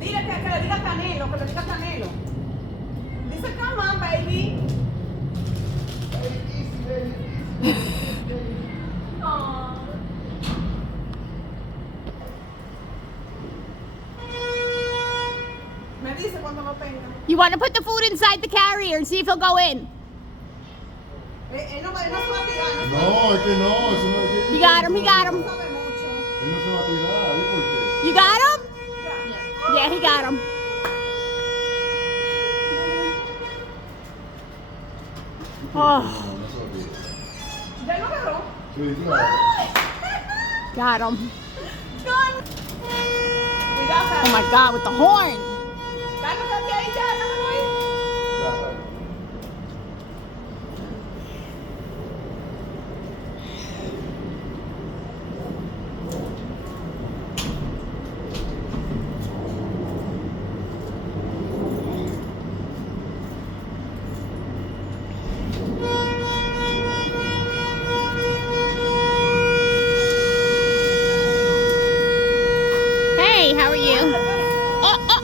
Dile que le diga Canelo, que le diga Canelo. Dice, come on, baby. Oh. Me dice cuando lo tenga. You want to put the food inside the carrier and see if he'll go in? Él no se va a tirar. No, es que no. Eso no es que... You got him, he got him. No sabe mucho. Él no se va a tirar. ¿Y por qué? You got him? Ya. Yeah, he got him. Oh, ¿Ya lo agarró? Sí, claro. got him. Cuidado, Oh my God, with the horn. Carlos, aquí ahí ya, déjalo ahí. Hey, how are you? Oh, oh,